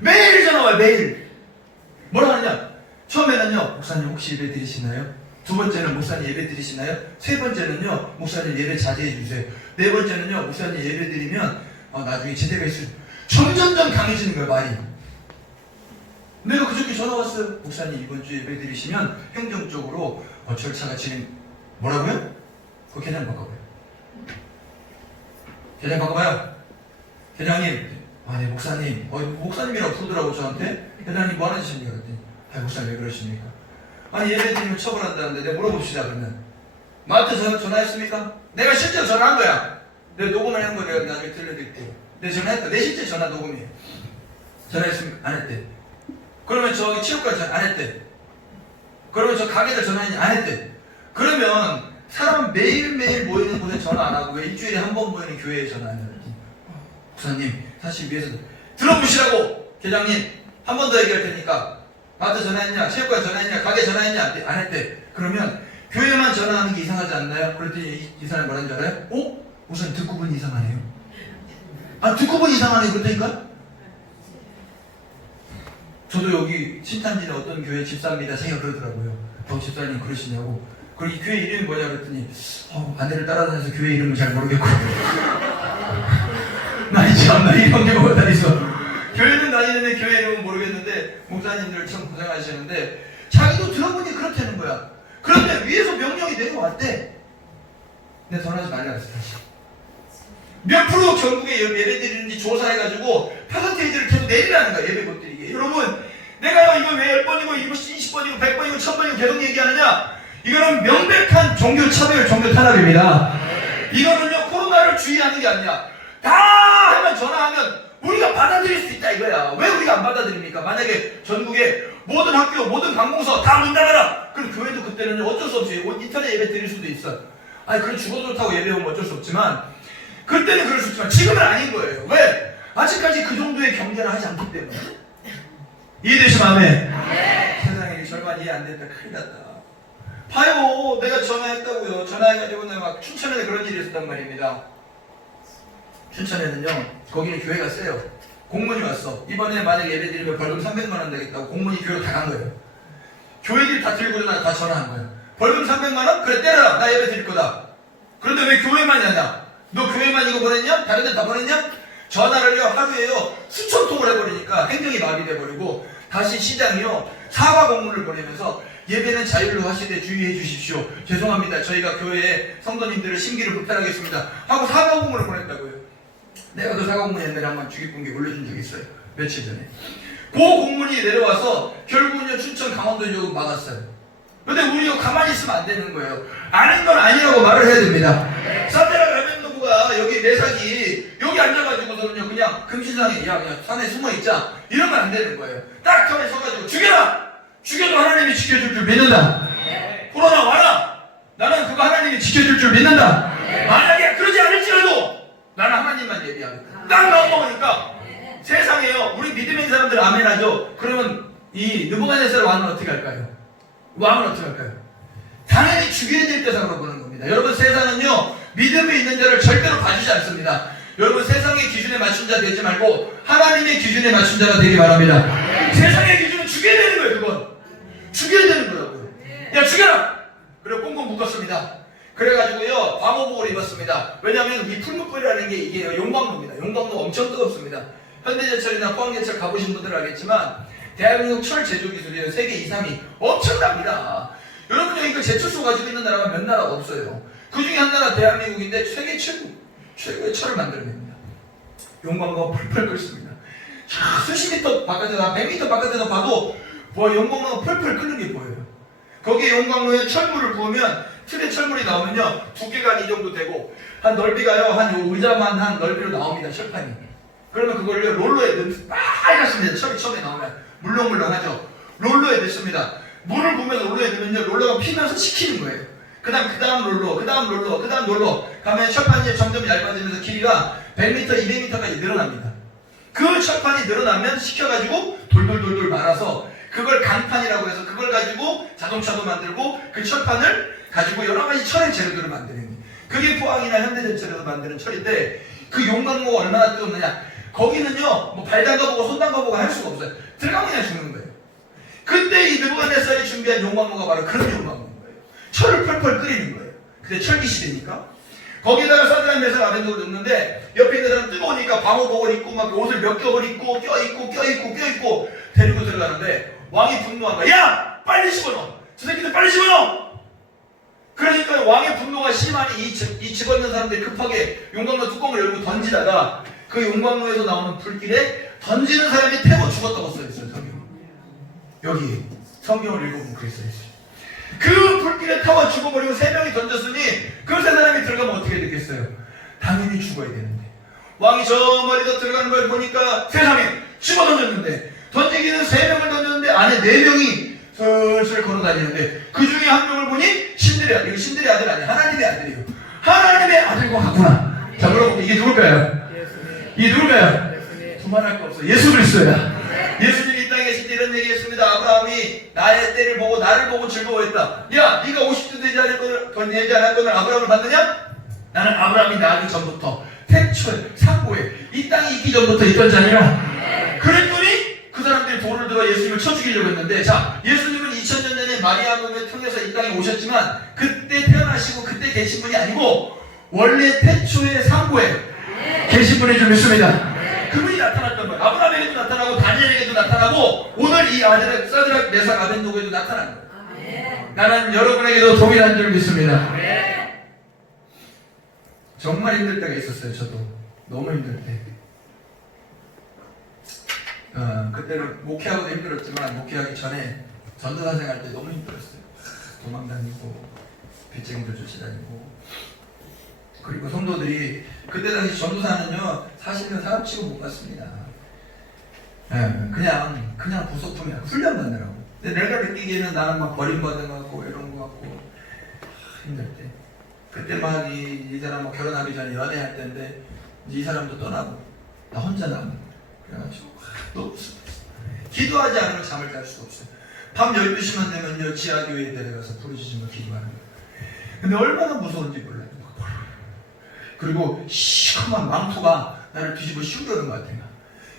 매일 전화 와요. 매일. 뭐라 하느냐, 처음에는요, 목사님 혹시 예배 드리시나요? 두 번째는 목사님 예배 드리시나요? 세 번째는요, 목사님 예배 자제해 주세요. 네 번째는요, 목사님 예배 드리면 나중에 제대가 있을. 점점점 강해지는 거예요, 말이. 내가 그저께 전화 왔어요. 목사님 이번 주 예배 드리시면 행정적으로 절차가 진행. 뭐라고요? 그거 계단 바꿔봐요. 대장 바꿔봐요. 대장님, 네 목사님, 목사님이라고 부르더라고 저한테. 대장님 뭐 하는 짓입니까? 그랬더니 목사님 왜 그러십니까? 아니 예배드리면 처벌한다는데 내가 물어봅시다. 그러면 마트 전화했습니까? 내가 실제로 전화한 거야. 내가 녹음을 한 거 내가 나중에 들려드릴게요. 내가 전화했다. 내 실제 전화 녹음이에요. 전화했습니까? 안 했대. 그러면 저기 체육관 안 했대. 그러면 저 가게들 전화했냐? 안 했대. 그러면 사람 매일매일 모이는 곳에 전화 안 하고 왜 일주일에 한 번 모이는 교회에 전화하냐? 목사님 사실 위해서 들어보시라고. 계장님 한 번 더 얘기할 테니까 마트 전화했냐? 체육관 전화했냐? 가게 전화했냐? 안 했대. 그러면 교회만 전화하는 게 이상하지 않나요? 그랬더니 이 사람이 뭐라는 줄 알아요? 우선 듣고 보니 이상하네요. 듣고 보니 이상하네요. 그랬다니까? 저도 여기 신탄진에 어떤 교회 집사입니다. 자기가 그러더라고요. 집사님 그러시냐고. 그리고 이 교회 이름이 뭐냐 그랬더니 아내를 따라다녀서 교회 이름을 잘 모르겠고 많이 참나 이런 경우가 다 있어. 교회는 다니는데 교회 이름은 모르겠는데 목사님들 참 고생하시는데 자기도 들어보니 그렇다는 거야. 그런데 위에서 명령이 내려왔대. 내가 전화하지 말라 그랬어. 다시 몇 프로 전국에 예배 드리는지 조사해가지고 퍼센테이지를 계속 내리라는 거야. 예배 못 드리게. 여러분 내가요 이거 왜 10번이고 이거 20번이고 100번이고 1000번이고 계속 얘기하느냐. 이거는 명백한 종교 차별, 종교 탄압입니다. 이거는요 코로나를 주의하는 게 아니야. 다 하면 전화하면 우리가 받아들일 수 있다 이거야. 왜 우리가 안 받아들입니까? 만약에 전국에 모든 학교, 모든 관공서 다 문 닫아라. 그럼 교회도 그때는 어쩔 수 없이 인터넷 예배 드릴 수도 있어. 그럼 죽어도 좋다고 예배 오면 어쩔 수 없지만 그때는 그럴 수 있지만 지금은 아닌 거예요. 왜? 아직까지 그 정도의 경계를 하지 않기 때문에. 이해되시면 아멘? 세상에 절반 이해 안 됐다. 큰일 났다. 봐요. 내가 전화했다고요. 전화해가지고 내가 막 춘천에 그런 일이 있었단 말입니다. 춘천에는요 거기는 교회가 세요. 공문이 왔어. 이번에 만약 예배 드리면 벌금 300만원 되겠다고 공문이 교회로 다 간 거예요. 교회들이 다 들고 일어나 다 전화한 거예요. 벌금 300만원? 그래 때려라. 나 예배 드릴 거다. 그런데 왜 교회만이 하냐? 너 교회만 이거 보냈냐? 다른 데 다 보냈냐? 전화를요 하루에요 수천 통을 해버리니까 행정이 마비돼버리고 다시 시장이요 사과 공문을 보내면서 예배는 자율로 하시되 주의해 주십시오. 죄송합니다. 저희가 교회에 성도님들의 심기를 불편하겠습니다. 하고 사과 공문을 보냈다고요. 내가 그 사과 공문 옛날에 한번 주기분께 올려준 적이 있어요. 며칠 전에. 그 공문이 내려와서 결국은요 춘천 강원도 지역은 막았어요. 근데 우리가 가만히 있으면 안 되는 거예요. 아닌 건 아니라고 말을 해야 됩니다. 산데라 라면노부가 여기 매사기 여기 앉아가지고서는요 그냥 금신상에 그냥 산에 숨어있자 이러면 안 되는 거예요. 딱 턴에 서가지고 죽여라! 죽여도 하나님이 지켜줄 줄 믿는다. 코로나 와라! 나는 그거 하나님이 지켜줄 줄 믿는다. 만약에 그러지 않을지라도 나는 하나님만 예비하겠다. 딱 나오니까 세상에요 우리 믿음 있는 사람들 아멘하죠. 그러면 이 느부갓네살 왕은 어떻게 할까요? 왕은 어떻게 할까요? 당연히 죽여야 될 대상으로 보는 겁니다. 여러분 세상은요 믿음이 있는 자를 절대로 봐주지 않습니다. 여러분 세상의 기준에 맞춘 자 되지 말고 하나님의 기준에 맞춘 자가 되기 바랍니다. 세상의 기준은 죽여야 되는 거예요. 그건 죽여야 되는 거라고요. 야 죽여라! 그리고 꽁꽁 묶었습니다. 그래가지고요 방호복을 입었습니다. 왜냐하면 이 풀무불이라는 게 이게 용광로입니다. 용광로 엄청 뜨겁습니다. 현대제철이나 포항제철 가보신 분들은 알겠지만 대한민국 철 제조 기술이요 세계 2, 3위 엄청납니다. 여러분요 이거 제철소 가지고 있는 나라가 몇 나라가 없어요. 그 중에 한 나라 대한민국인데 세계 최고의 철을 만들어냅니다. 용광로가 펄펄 끓습니다. 수십 미터 바깥에서 100m 바깥에서 봐도 용광로가 펄펄 끓는 게 보여요. 거기에 용광로에 철물을 부으면 틀에 철물이 나오면요 두께가 한 이 정도 되고 한 넓이가요 한 요 의자만 한 넓이로 나옵니다. 철판이. 그러면 그걸요 롤러에 넣습니다. 빨갛습니다. 철이 처음에 나오면 물렁물렁하죠. 롤러에 넣습니다. 물을 부으면서 롤러에 넣으면요 롤러가 피면서 식히는 거예요. 그 다음 롤러, 그 다음 롤러, 그 다음 롤러 가면 철판이 점점 얇아지면서 길이가 100m, 200m까지 늘어납니다. 그 철판이 늘어나면 식혀가지고 돌돌돌돌 말아서 그걸 강판이라고 해서 그걸 가지고 자동차도 만들고 그 철판을 가지고 여러 가지 철의 재료들을 만드는 그게 포항이나 현대제철에서 만드는 철인데 그 용광로가 얼마나 뜨겁느냐 거기는요 뭐 발 담가보고 손 담가보고 할 수가 없어요. 들어가면 그냥 죽는 거예요. 그때 이 느부갓네살이 준비한 용광로가 바로 그런 용광로인 거예요. 철을 펄펄 끓이는 거예요. 근데 철기 시대니까 거기다가 사드락 메삭 아벤노를 넣는데 옆에 있는 사람 뜨거우니까 방호복을 입고 막 옷을 몇 겹을 입고 껴입고 데리고 들어가는데 왕이 분노한 거야. 야! 빨리 집어넣어! 저 새끼들 빨리 집어넣어! 그 그러니까 왕의 분노가 심하니 이 집어넣는 사람들이 급하게 용광로 뚜껑을 열고 던지다가 그 용광로에서 나오는 불길에 던지는 사람이 태워 죽었다고 써있어요. 성경. 여기 성경을 읽어보면 그렇게 써있어요. 그 불길에 타워 죽어버리고 3명이 던졌으니 그 3사람이 들어가면 어떻게 되겠어요? 당연히 죽어야 되는데 왕이 저 머리도 들어가는 걸 보니까 세상에 집어 던졌는데 던지기는 3명을 던졌는데 안에 4명이 슬슬 걸어다니는데 그 중에 한 명을 보니 신들의 아들. 이거 신들의 아들 아니야. 하나님의 아들이에요. 하나님의 아들과 같구나. 자, 물어볼게요. 이게 누굴까요? 이게 누굴까요? 두말할 거 없어. 예수 그리스도야. 예수님이 이 땅에 계실 때 이런 얘기했습니다. 아브라함이 나의 때를 보고 나를 보고 즐거워했다. 야, 네가 50도 되지 않았거늘 아브라함을 받느냐? 나는 아브라함이 나기 전부터 태초에 상고에 이 땅이 있기 전부터 있던 자니라. 그랬더니 그 사람들이 돌을 들어 예수님을 쳐 죽이려고 했는데, 자, 예수님은 2000년 전에 마리아 몸을 통해서 이 땅에 오셨지만 그때 태어나시고 그때 계신 분이 아니고 원래 태초에 상고에 계신 분이 좀 있습니다. 그분이 나타났던 거예요. 아브라함에게도 나타나고 다니엘에게도 나타나고 오늘 이 아들 사드락 메삭 아벤노고에도 나타난 거예요. 나는 여러분에게도 동일한 줄 믿습니다. 정말 힘들 때가 있었어요. 저도 너무 힘들 때. 그때는 목회하고도 힘들었지만 목회하기 전에 전도사생 할 때 너무 힘들었어요. 도망다니고 빚쟁이들 쫓아다니고. 그리고 성도들이 그때 당시 전도사는요 사실은 사람치고 못 갔습니다. 그냥 부속품이야. 훈련 받느라고. 근데 내가 느끼기에는 나는 막 버림받은 것 같고 이런 것 같고 힘들 때. 그때 막 이 사람 결혼하기 전에 연애할 때인데 이 사람도 떠나고 나 혼자 남은 거야. 그래가지고 너무 슬펐어. 기도하지 않으면 잠을 잘 수가 없어요. 밤 12시만 되면요 지하교회에 내려가서 부르짖으며 기도하는 거예요. 근데 얼마나 무서운지 몰라요. 그리고 시커먼 망토가 나를 뒤집어 씌우려는 것 같아요.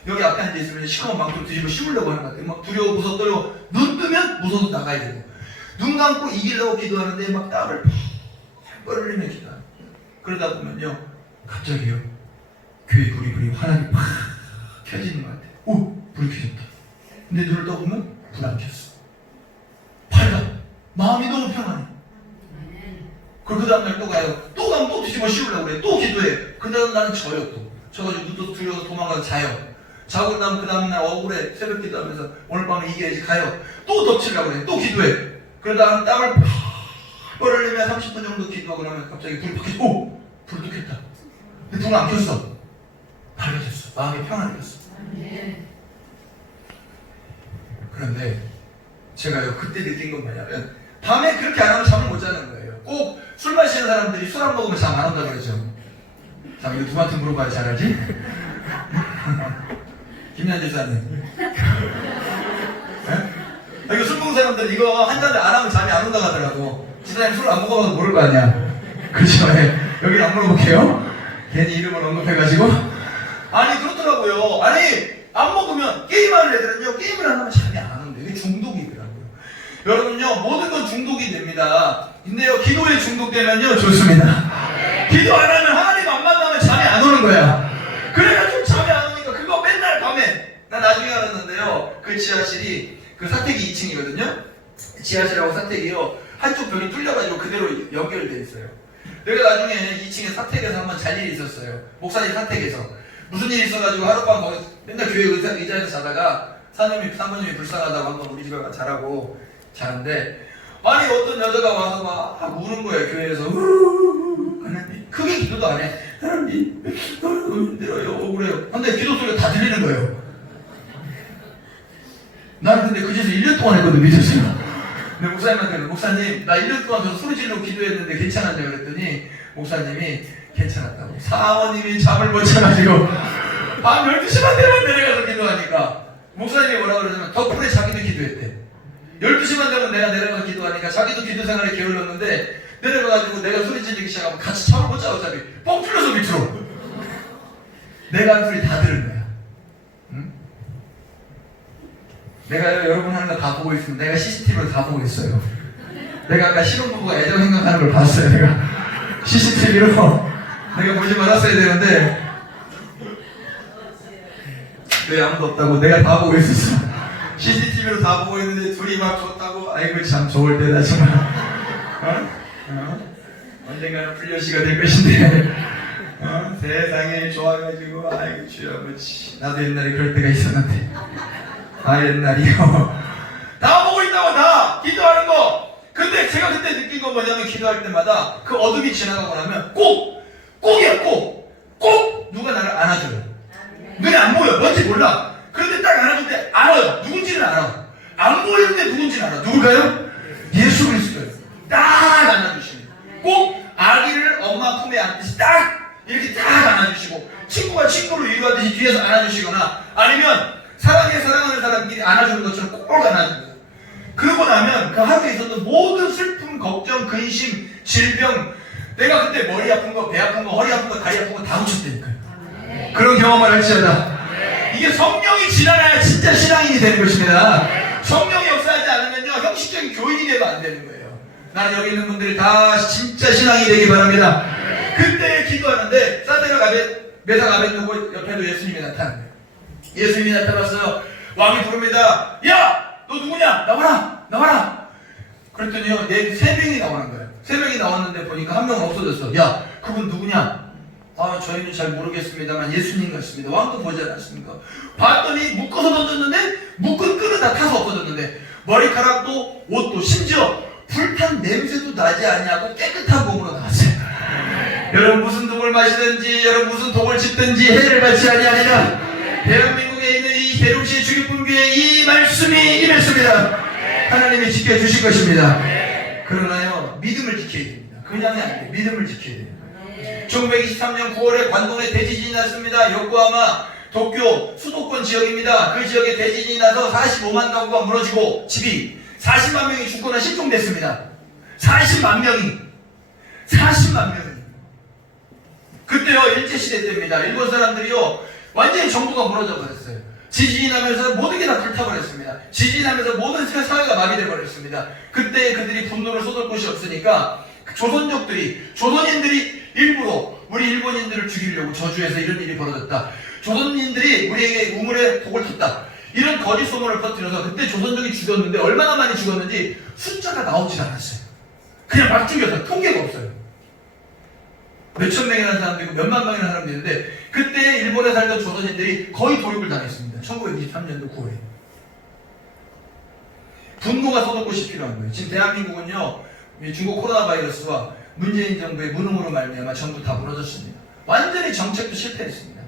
여기 앞에 앉아있으면 시커먼 망토를 뒤집어 씌우려고 하는 것 같아요. 막 두려워 무서워 떨고 눈 뜨면 무서워서 나가야 되고 눈 감고 이기려고 기도하는데 막 땀을 뻘 흘리며 기도하는 거예요. 그러다 보면요 갑자기요 교회 불이 환하게 팍 켜지는 것 같아요. 오! 불이 켜졌다. 근데 눈을 떠보면 불 안 켰어. 밝아. 마음이 너무 평안해. 그리고 그 다음날 또 가요. 또 가면 또 뒤집어 씌우려고 그래. 또 기도해. 그 다음 나는 져요 또. 져가지고 눈도 두려워서 도망가서 자요. 자고 나면 그 다음날 억울해. 새벽 기도하면서 오늘 밤은 이겨야지 가요. 또 덮치려고 그래. 또 기도해. 그러다가 땀을 팍 흘리면 30분 정도 기도하고 나면 갑자기 불이 켜져. 오! 불도 켰다. 근데 불은 안 켰어. 밝아졌어. 마음이 평안해졌어. 그런데 제가요 그때 느낀 건 뭐냐면 밤에 그렇게 안 하면 잠을 못 자는 거예요. 꼭 술 마시는 사람들이 술 안 먹으면 잠 안 온다고 그러죠. 자, 이거 누구한테 물어봐야 잘하지? 김현재 사님. 이거 술 먹는 사람들 이거 한 잔을 안 하면 잠이 안 온다고 하더라고. 지사님 술 안 먹어봐서 모를 거 아니야. 그렇죠. 여기는 안 물어볼게요. 괜히 이름을 언급해가지고. 아니 그렇더라고요. 아니 안 먹으면 게임하는 애들은요 게임을 안 하면 잠이 안 오는데 이게 중독이더라고요. 여러분요 모든 건 중독이 됩니다. 근데요 기도에 중독되면요 좋습니다. 기도 안 하면 하나님 안 만나면 잠이 안 오는 거야. 그래가지고 잠이 안 오니까 그거 맨날 밤에 난 나중에 알았는데요 그 지하실이 그 사택이 2층이거든요. 지하실하고 사택이요 한쪽 벽이 뚫려가지고 그대로 연결돼 있어요. 내가 나중에 2층에 사택에서 한번 잘 일이 있었어요. 목사님 사택에서 무슨 일이 있어가지고 하룻밤 거기 맨날 교회 의자에서 자다가 사모님이 불쌍하다고 한번 우리 집에 가서 자라고 자는데 아니 어떤 여자가 와서 막 우는 거예요. 교회에서 하나님 크게 기도도 안 해. 하나님 너무 힘들어요. 억울해요. 근데 기도 소리가 다 들리는 거예요. 나는 근데 그 짓을 1년 동안 했거든 믿었어요. 근데 목사님한테 목사님 나 1년 동안 저 소리 지르고 기도했는데 괜찮았냐고 그랬더니 목사님이 괜찮았다고. 사모님이 잠을 못 자가지고 밤 12시만 되면 내려가서 기도하니까 목사님이 뭐라고 그러냐면 덕분에 자기도 기도했대. 12시만 되면 내가 내려가서 기도하니까 자기도 기도 생활에 게을렀는데 내려가가지고 내가 소리 지르기 시작하면 같이 잠을 못 자. 어차피 뻥 뚫려서 밑으로 내가 한 소리 다 들은 거야. 응? 내가 여러분 하는 거 다 보고 있으면 내가 CCTV를 다 보고 있어요. 내가 아까 신혼부부가 애정 생각하는 걸 봤어요. 내가 CCTV로 내가 보지 말았어야 되는데 왜 아무도 없다고 내가 다 보고 있었어. CCTV로 다 보고 있는데 둘이 막 좋다고 아이고 참 좋을 때다 정말. 어? 언젠가는 불려시가 될 것인데 세상에 좋아가지고 아이고 주여 아버지 나도 옛날에 그럴 때가 있었는데 옛날이요 다 보고 있다고 다 기도하는 거. 근데 제가 그때 느낀 건 뭐냐면 기도할 때마다 그 어둠이 지나가고 나면 꼭이야 꼭 누가 나를 안아줘요. 눈에 안 보여 뭔지 몰라. 그런데 딱 안아줄 때 알아요. 누군지는 알아. 안 보이는데 누군지는 알아. 누굴까요? 예수 그리스도예요. 딱 안아주시는 꼭 아기를 엄마 품에 안듯이 딱 이렇게 딱 안아주시고 친구가 친구를 위로하듯이 뒤에서 안아주시거나 아니면 사랑하는 사람끼리 안아주는 것처럼 꼭 안아주는 거예요. 그러고 나면 그 하루에 있었던 모든 슬픔, 걱정, 근심, 질병 내가 그때 머리 아픈 거, 배 아픈 거, 허리 아픈 거, 다리 아픈 거 다 고쳤다니까요. 그런 경험을 할지어다. 이게 성령이 지나야 진짜 신앙인이 되는 것입니다. 성령이 역사하지 않으면요 형식적인 교인이 되면 안 되는 거예요. 나는 여기 있는 분들이 다 진짜 신앙이 되기 바랍니다. 그때 기도하는데 사데락 메삭 아벳느고 옆에도 예수님이 나타났네요. 예수님이 나타났어요. 왕이 부릅니다. 야! 너 누구냐? 나와라! 그랬더니요, 세 명이 나오는 거예요. 세 명이 나왔는데 보니까 한 명은 없어졌어. 야, 그분 누구냐? 저희는 잘 모르겠습니다만 예수님 같습니다. 왕도 보지 않았습니까? 봤더니 묶어서 던졌는데 묶은 끈은 다 타서 없어졌는데 머리카락도 옷도 심지어 불탄 냄새도 나지 않냐고 깨끗한 몸으로 나왔어요. 여러분 무슨 독을 마시든지 여러분 무슨 독을 짚든지 해를 받지 아니하리라. 대한민국에 있는 이 대륙시 주기분교회 이 말씀이 임했습니다. 하나님이 지켜주실 것입니다. 그러나요 믿음을 지켜야 됩니다. 그냥이 아니에요. 믿음을 지켜야 됩니다. 1923년 9월에 관동에 대지진이 났습니다. 요코하마 도쿄 수도권 지역입니다. 그 지역에 대지진이 나서 45만 가구가 무너지고 집이 40만 명이 죽거나 실종됐습니다. 40만 명이 그때요 일제시대 때입니다. 일본 사람들이요 완전히 정부가 무너져 버렸어요. 지진이 나면서 모든 게 다 불타버렸습니다. 지진이 나면서 모든 사회가 마비돼 버렸습니다. 그때 그들이 분노를 쏟을 곳이 없으니까 조선인들이 일부러 우리 일본인들을 죽이려고 저주해서 이런 일이 벌어졌다. 조선인들이 우리에게 우물에 독을 탔다. 이런 거짓 소문을 퍼뜨려서 그때 조선족이 죽었는데 얼마나 많이 죽었는지 숫자가 나오질 않았어요. 그냥 막 죽였어요. 통계가 없어요. 몇천 명이라는 사람도 있고 몇만 명이라는 사람도 있는데 그때 일본에 살던 조선인들이 거의 도륙을 당했습니다. 1923년도 9월에. 분노가 쏟을 곳이 필요한 거예요. 지금 대한민국은요 중국 코로나 바이러스와 문재인 정부의 무능으로 말미암아 전부 다 무너졌습니다. 완전히 정책도 실패했습니다.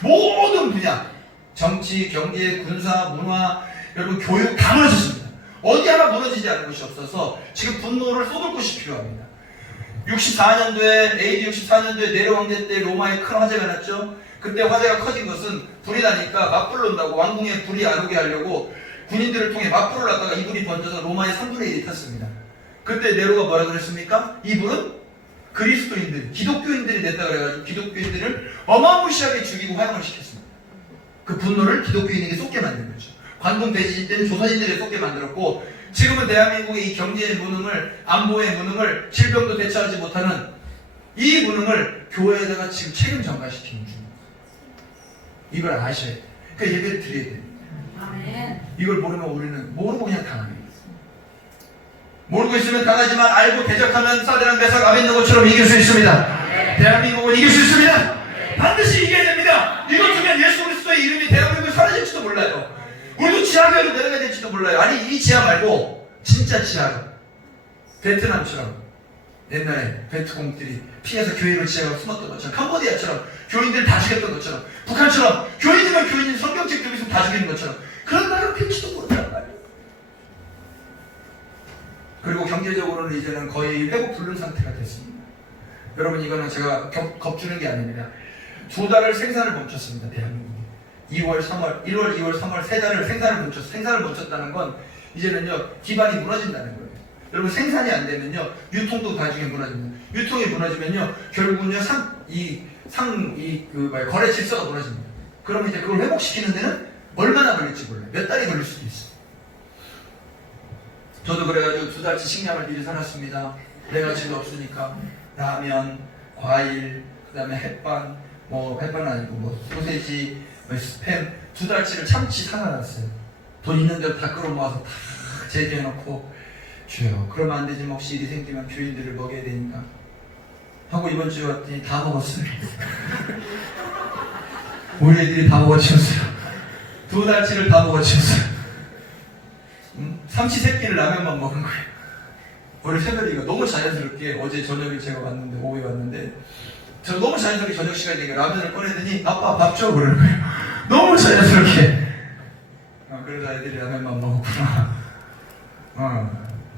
모든 분야 정치, 경제, 군사, 문화, 여러분 교육 다 무너졌습니다. 어디 하나 무너지지 않은 곳이 없어서 지금 분노를 쏟을 곳이 필요합니다. AD 64년도에 네로 황제 때 로마에 큰 화재가 났죠. 그때 화재가 커진 것은 불이 나니까 맞불을 논다고 왕궁에 불이 안 오게 하려고 군인들을 통해 맞불을 놨다가 이 불이 번져서 로마의 3분의 1이 탔습니다. 그때 네로가 뭐라 그랬습니까? 이 불은 그리스도인들, 기독교인들이 냈다 그래가지고 기독교인들을 어마무시하게 죽이고 화형을 시켰습니다. 그 분노를 기독교인에게 쏟게 만든 거죠. 관동 대지진 때는 조선인들에게 쏟게 만들었고 지금은 대한민국의 이 경제의 무능을, 안보의 무능을, 질병도 대처하지 못하는 이 무능을 교회에다가 지금 책임 전가시키는 중입니다. 이걸 아셔야 돼요. 그러니까 예배를 드려야 돼요. 이걸 모르면 우리는 모르고 그냥 당합니다. 모르고 있으면 당하지만 알고 대적하면 사데락 메삭 아벳느고처럼 이길 수 있습니다. 대한민국은 이길 수 있습니다. 반드시 이겨야 됩니다. 이것 중에 예수 그리스도의 이름이 대한민국에 사라질지도 몰라요. 우리도 지하교회로 내려가야 될지도 몰라요. 아니 이 지하 말고 진짜 지하로 베트남처럼 옛날에 베트공들이 피해서 교회로 지하로 숨었던 것처럼 캄보디아처럼 교인들 다 죽였던 것처럼 북한처럼 교인이면 교인 성경책 좀 있으면 다 죽이는 것처럼 그런 나라가 될지도 모른단 말이에요. 그리고 경제적으로는 이제는 거의 회복 불능 상태가 됐습니다. 여러분 이거는 제가 겁주는 게 아닙니다. 2달을 생산을 멈췄습니다. 대한민국이 2월, 3월, 1월, 2월, 3월 3달을 생산을 멈췄다는 건 이제는요 기반이 무너진다는 거예요. 여러분 생산이 안 되면요 유통도 나중에 무너집니다. 유통이 무너지면요 결국은요 거래 질서가 무너집니다. 그러면 이제 그걸 회복시키는 데는 얼마나 걸릴지 몰라요. 몇 달이 걸릴 수도 있어요. 저도 그래가지고 2달치 식량을 미리 사놨습니다. 내가지도 없으니까 라면, 과일, 그 다음에 햇반, 햇반은 아니고 소세지, 스팸 2달치를 참치 사놨어요. 돈 있는 대로 다 끌어모아서 다 제기해놓고 주여 그러면 안 되지 혹시 일이 생기면 교인들을 먹여야 되니까 하고 이번 주에 왔더니 다 먹었어요. 우리 애들이 다 먹어치웠어요. 2달치를 다 먹어치웠어요. 삼시세끼를 라면만 먹은 거예요. 우리 새별이가 너무 자연스럽게 어제 저녁에 제가 왔는데 오후에 왔는데 저 너무 자연스럽게 저녁 시간이 되니까 라면을 꺼내더니 아빠 밥 줘 그러는 거예요. 너무 자연스럽게. 그러다 애들이 라면만 먹었구나.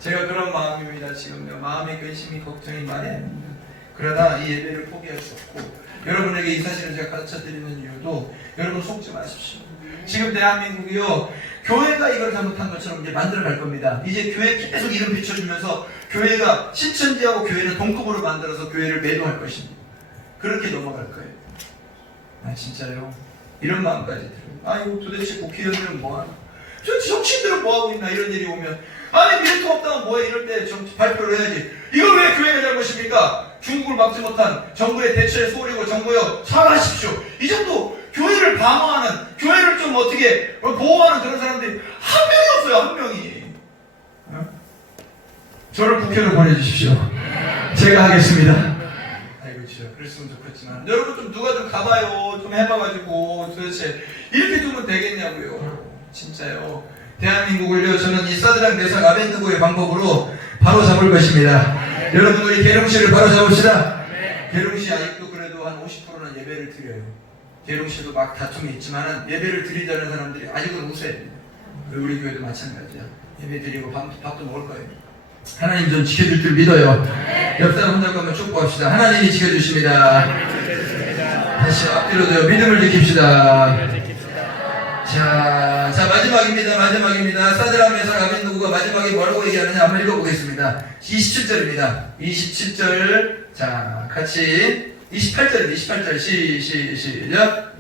제가 그런 마음입니다. 지금 마음의 근심이 걱정이 많이 됩니다. 그러나 이 예배를 포기할 수 없고 여러분에게 이 사실을 제가 가르쳐드리는 이유도 여러분 속지 마십시오. 지금 대한민국이요 교회가 이걸 잘못한 것처럼 이제 만들어갈 겁니다. 이제 교회 계속 이름 비춰주면서 교회가 신천지하고 교회를 동급으로 만들어서 교회를 매도할 것입니다. 그렇게 넘어갈 거예요. 진짜요? 이런 마음까지 들어요. 아이고 도대체 국회의원들은 뭐하나? 저 정치인들은 뭐하고 있나? 이런 일이 오면 아니 미래통 없다면 뭐해? 이럴 때 좀 발표를 해야지. 이거 왜 교회가 잘못입니까? 중국을 막지 못한 정부의 대처의 소리고 정부여 사과하십시오. 이 정도 교회를 방어하는 교회를 좀 어떻게 보호하는 그런 사람들이 한 명이 없어요. 한 명이. 저를 국회로 보내주십시오. 제가 하겠습니다. 아이고 진짜 그랬으면 좋겠지만 여러분 좀 누가 좀 가봐요. 좀 해봐가지고 도대체 이렇게 두면 되겠냐고요. 진짜요. 대한민국을요 저는 이 사드락 메삭 아벤느고의 방법으로 바로 잡을 것입니다. 여러분 우리 계룡시를 바로 잡읍시다. 계룡시 아직도 그래도 한 50%는 예배를 드려요. 계룡시도 막 다툼이 있지만은 예배를 드리자는 사람들이 아직은 우세합니다. 우리 교회도 마찬가지야. 예배 드리고 밥도 먹을 거예요. 하나님 좀 지켜줄 줄 믿어요. 옆 사람 혼자 가면 축복합시다. 하나님이 지켜주십니다. 다시 앞뒤로도요. 믿음을 지킵시다. 자 마지막입니다. 사드락 메삭 아벤느고가 마지막에 뭐라고 얘기하느냐 한번 읽어보겠습니다. 27절입니다. 27절 자 같이 28절 시작.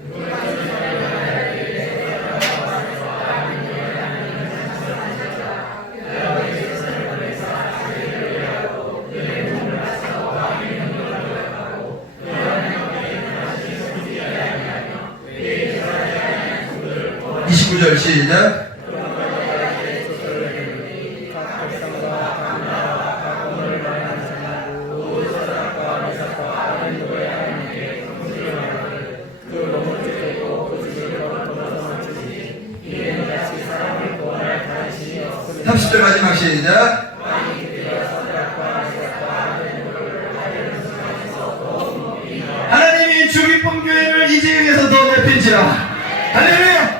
시작. (30절) 마지막 시작. 하나님이 주 기쁨 교회를 이 지역에서 더 넓힌지라. 할렐루야.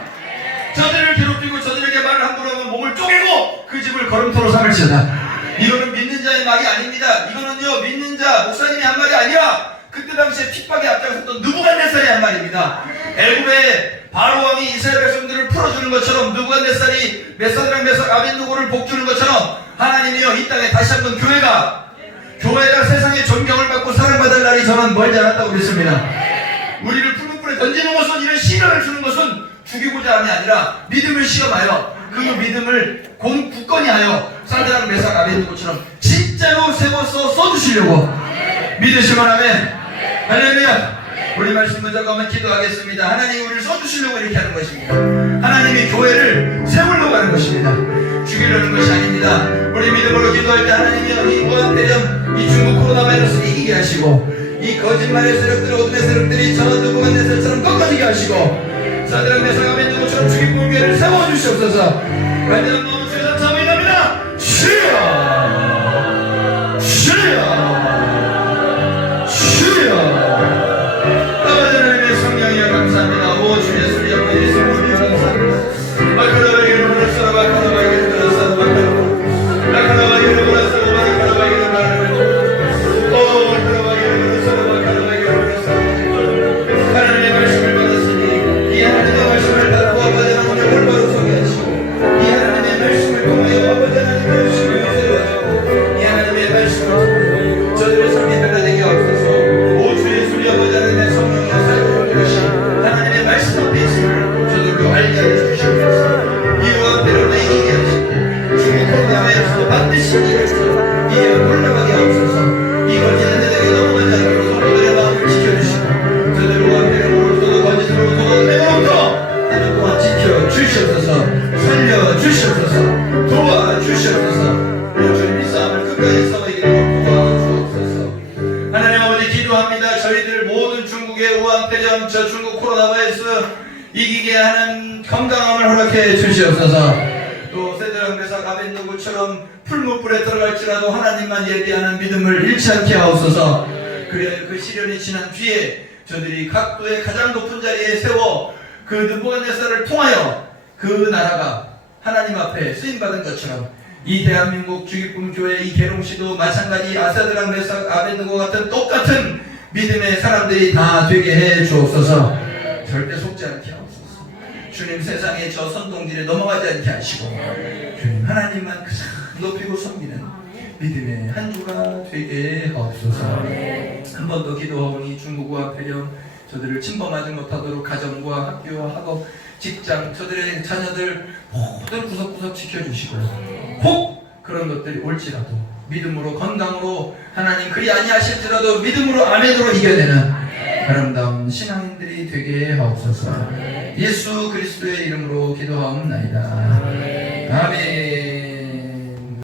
저들을 괴롭히고 저들에게 말을 함부로 하면 몸을 쪼개고 그 집을 걸음토로 삼을지어다. 이거는 믿는 자의 말이 아닙니다. 이거는요 믿는 자 목사님이 한 말이 아니라 그때 당시에 핍박에 앞장섰던 느부갓네살이 한 말입니다. 애굽의 바로 왕이 이스라엘 백성들을 풀어주는 것처럼 느부갓네살이 사드락 메삭 아벤느고를 복주는 것처럼 하나님이요 이 땅에 다시 한번 교회가 세상의 존경을 받고 사랑받을 날이 저는 멀지 않았다고 믿습니다. 우리를 푸른 불에 던지는 것은 이런 시련을 주는 것은 죽이고자 함이 아니라 믿음을 시험하여 그 믿음을 굳건히 하여 사드락 메삭 아벤느고처럼 진짜로 세워서 써주시려고 믿으시면 하면 할렐루야. 우리 말씀 먼저 가면 기도하겠습니다. 하나님이 우리를 써주시려고 이렇게 하는 것입니다. 하나님이 교회를 세우려고 하는 것입니다. 죽이려는 것이 아닙니다. 우리 믿음으로 기도할 때 하나님이 이 무한대전 이 중국 코로나 바이러스 이기게 하시고 이 거짓말의 세력들 어둠의 세력들이 저 느부갓네살처럼 꺾어지게 하시고 사드락 메삭 아벤느고처럼 죽인 교회를 세워주시옵소서. 간절한 마음으로 주여 참여합니다. 주여 아버지 하나님의 성령이여 감사합니다. 오 주 예수님 아버지 예수님 감사합니다. 마카라바기를 불렀어 마카라바기를 불렀어 마카라바기를 불렀어 마카라바기를 불렀어 오 마카라바기를 불렀어 마카라바기를 불렀어 하나님의 말씀을 받았으니 이 하나님의 말씀을 받고 아버지 하나님의 올바로 소개하시고 이 하나님의 질병, 저 중국 코로나 바이러스 이기게 하는 건강함을 허락해 주시옵소서. 또 세드랑메삭 아벤노고처럼 풀무불에 들어갈지라도 하나님만 예비하는 믿음을 잃지 않게 하옵소서. 그래 그 시련이 지난 뒤에 저들이 각도의 가장 높은 자리에 세워 그 느부갓네살을 통하여 그 나라가 하나님 앞에 쓰임받은 것처럼 이 대한민국 주기쁨교회 이 계룡시도 마찬가지 아세드랑 메삭 아벤느고 같은 똑같은 믿음의 사람들이 다 되게 해 주옵소서. 절대 속지 않게 하옵소서. 주님 세상에 저 선동들에 넘어가지 않게 하시고 주님 하나님만 가장 높이고 섬기는 믿음의 한 주가 되게 하옵소서. 한 번 더 기도하오니 중국과 폐렴 저들을 침범하지 못하도록 가정과 학교, 학업, 직장, 저들의 자녀들 모든 구석구석 지켜주시고 혹 그런 것들이 올지라도 믿음으로 건강으로 하나님 그리 아니하실지라도 믿음으로 아멘으로 이겨내는 아름다운 신앙인들이 되게 하옵소서. 예수 그리스도의 이름으로 기도하옵나이다. 아멘.